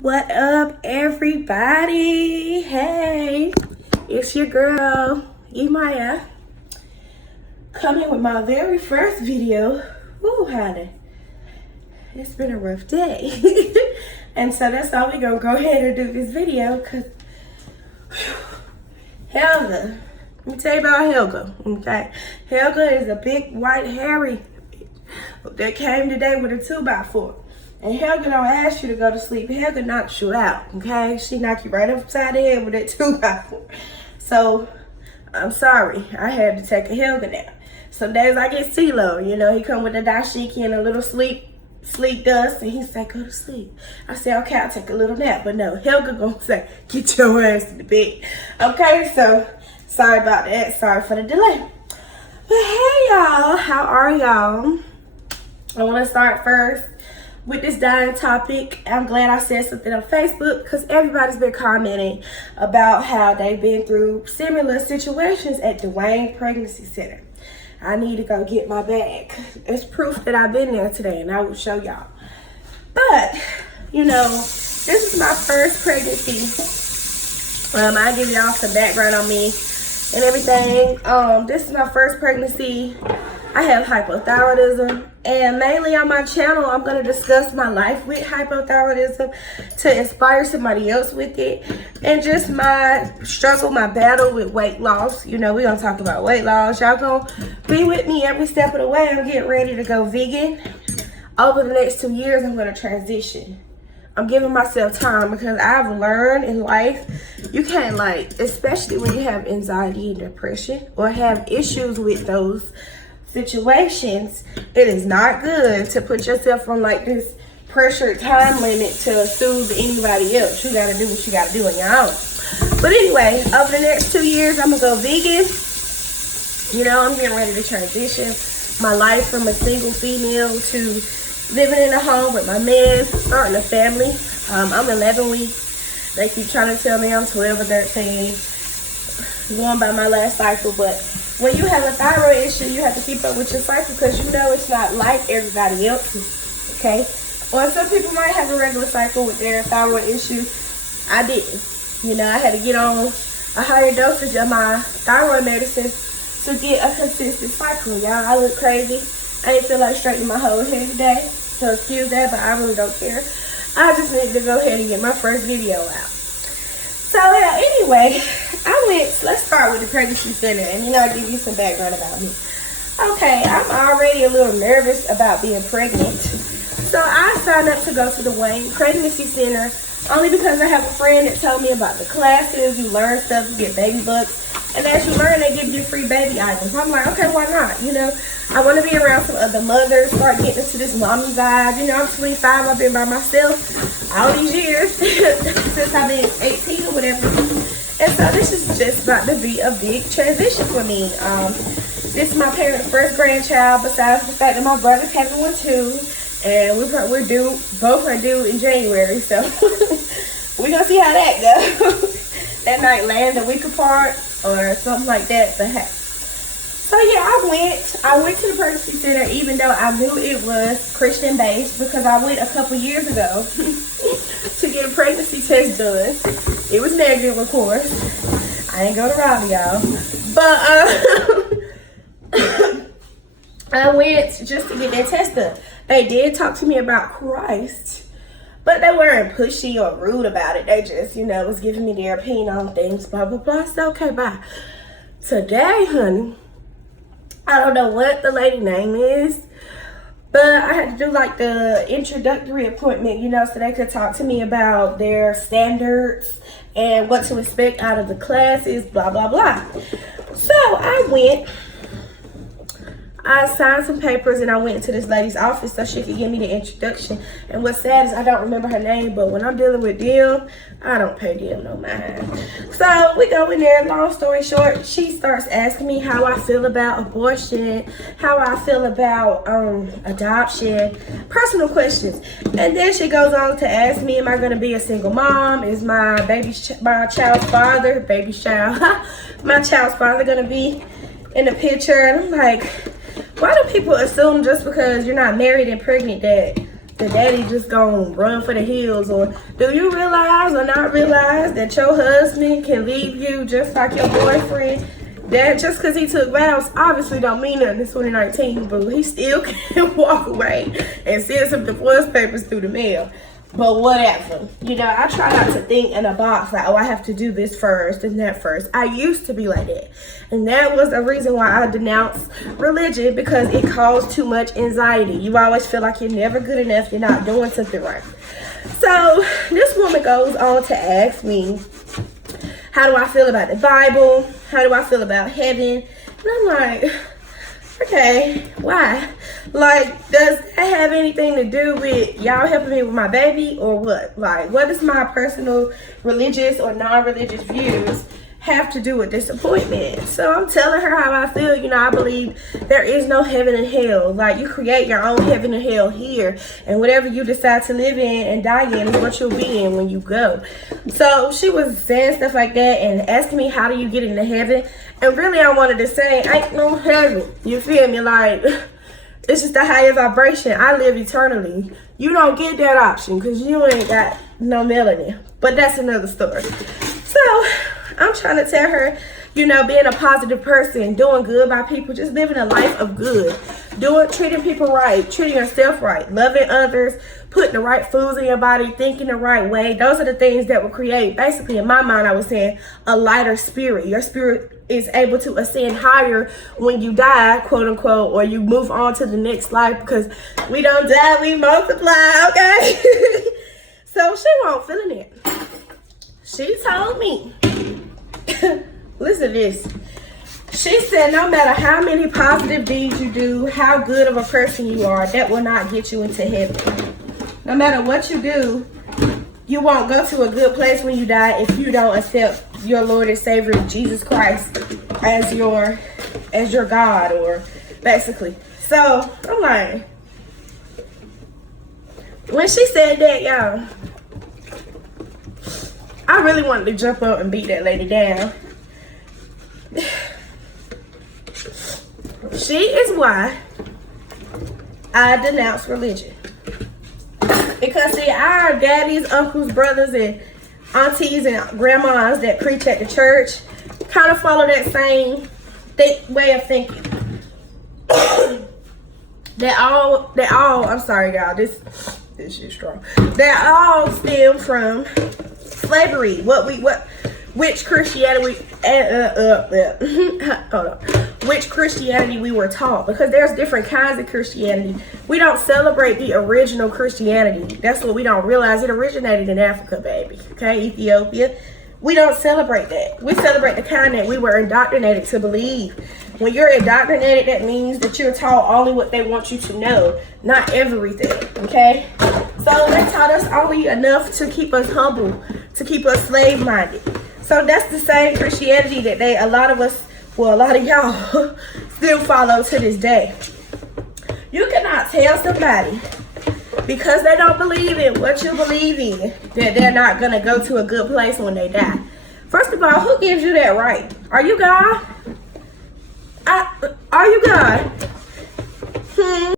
What up, everybody? Hey, it's your girl, Emaya, coming with my very first video. Woo, honey, it's been a rough day. And so that's why we're gonna go ahead and do this video, because Helga, let me tell you about Helga, okay? Helga is a big, white, hairy bitch that came today with a 2x4. And Helga don't ask you to go to sleep. Helga knocks you out, okay? She knock you right upside the head with that 2x4. So, I'm sorry. I had to take a Helga nap. Some days I get CeeLo, you know, he come with a dashiki and a little sleep dust, and he say, go to sleep. I say, okay, I'll take a little nap. But no, Helga gonna say, get your ass to the bed. Okay, so, sorry about that. Sorry for the delay. But hey, y'all, how are y'all? I want to start first with this dying topic. I'm glad I said something on Facebook, because everybody's been commenting about how they've been through similar situations at Dwayne Pregnancy Center. I need to go get my bag. It's proof that I've been there today, and I will show y'all. But, you know, this is my first pregnancy. I'll give y'all some background on me and everything. This is my first pregnancy. I have hypothyroidism, and mainly on my channel, I'm going to discuss my life with hypothyroidism to inspire somebody else with it, and just my struggle, my battle with weight loss. You know, we're going to talk about weight loss. Y'all going to be with me every step of the way. I'm getting ready to go vegan. Over the next 2 years, I'm going to transition. I'm giving myself time, because I've learned in life, you can't, like, especially when you have anxiety and depression or have issues with those situations, it is not good to put yourself on like this pressured time limit to soothe anybody else. You gotta do what you gotta do on your own. But anyway, over the next 2 years, I'm gonna go vegan. You know, I'm getting ready to transition my life from a single female to living in a home with my man, starting a family. I'm 11 weeks. They keep trying to tell me I'm 12 or 13, going by my last cycle, but when you have a thyroid issue, you have to keep up with your cycle, because you know it's not like everybody else's, okay? Or some people might have a regular cycle with their thyroid issue. I didn't. You know, I had to get on a higher dosage of my thyroid medicine to get a consistent cycle. Y'all, I look crazy. I ain't feel like straightening my whole head today, so excuse that, but I really don't care. I just need to go ahead and get my first video out. So, anyway, let's start with the pregnancy center, and, you know, I'll give you some background about me. Okay, I'm already a little nervous about being pregnant. So, I signed up to go to the Dwayne Pregnancy Center only because I have a friend that told me about the classes. You learn stuff, you get baby books, and as you learn, they give you free baby items. I'm like, okay, why not? You know, I want to be around some other mothers, start getting into this mommy vibe. You know, I'm 25, I've been by myself all these years since I've been 18 or whatever. And so this is just about to be a big transition for me. This is my parents' first grandchild, besides the fact that my brother's having one too. And both are due in January, so we're gonna see how that goes. That might land a week apart or something like that, perhaps. So yeah, I went to the pregnancy center, even though I knew it was Christian based, because I went a couple years ago to get a pregnancy test done. It was negative, of course. I ain't go to Raleigh, y'all. But I went just to get that test done. They did talk to me about Christ, but they weren't pushy or rude about it. They just, you know, was giving me their opinion on things, blah, blah, blah. So, okay, bye. Today, honey, I don't know what the lady name is, but I had to do like the introductory appointment, you know, so they could talk to me about their standards and what to expect out of the classes, blah, blah, blah. So I went. I signed some papers and I went to this lady's office so she could give me the introduction. And what's sad is I don't remember her name, but when I'm dealing with them, I don't pay them no mind. So we go in there, long story short, she starts asking me how I feel about abortion, how I feel about adoption, personal questions. And then she goes on to ask me, am I going to be a single mom? Is my child's father going to be in the picture? And I'm like, why do people assume just because you're not married and pregnant that the daddy just gonna run for the hills? Or do you realize or not realize that your husband can leave you just like your boyfriend? That just because he took vows obviously don't mean nothing in 2019, but he still can walk away and send some divorce papers through the mail. But whatever, you know, I try not to think in a box like, oh, I have to do this first and that first. I used to be like that. And that was the reason why I denounced religion, because it caused too much anxiety. You always feel like you're never good enough, you're not doing something right. So this woman goes on to ask me, how do I feel about the Bible? How do I feel about heaven? And I'm like, okay, why? Like, does that have anything to do with y'all helping me with my baby or what? Like, what does my personal religious or non-religious views have to do with disappointment? So I'm telling her how I feel. You know, I believe there is no heaven and hell. Like, you create your own heaven and hell here, and whatever you decide to live in and die in is what you'll be in when you go. So she was saying stuff like that and asking me, how do you get into heaven? And really I wanted to say, ain't no heaven. You feel me? Like, it's just a higher vibration. I live eternally. You don't get that option because you ain't got no melanin. But that's another story. So I'm trying to tell her, you know, being a positive person, doing good by people, just living a life of good, treating people right, treating yourself right, loving others, putting the right foods in your body, thinking the right way. Those are the things that will create, basically in my mind, I was saying, a lighter spirit. Your spirit is able to ascend higher when you die, quote unquote, or you move on to the next life, because we don't die, we multiply, okay? So she won't feeling it. She told me, listen to this. She said, no matter how many positive deeds you do, how good of a person you are, that will not get you into heaven. No matter what you do, you won't go to a good place when you die if you don't accept your Lord and Savior Jesus Christ as your God, or basically. So I'm like, when she said that, y'all, I really wanted to jump up and beat that lady down. She is why I denounce religion. Because see, our daddies, uncles, brothers, and aunties and grandmas that preach at the church kind of follow that same way of thinking. They all, I'm sorry y'all, this is strong. They all stem from slavery. Which Christianity which Christianity we were taught, because there's different kinds of Christianity. We don't celebrate the original Christianity. That's what we don't realize. It originated in Africa, baby. Okay, Ethiopia. We don't celebrate that. We celebrate the kind that we were indoctrinated to believe. When you're indoctrinated, that means that you're taught only what they want you to know, not everything, okay? So they taught us only enough to keep us humble, to keep us slave-minded. So that's the same Christianity that a lot of us, well, a lot of y'all still follow to this day. You cannot tell somebody, because they don't believe in what you believe in, that they're not going to go to a good place when they die. First of all, who gives you that right? Are you God? Are you God?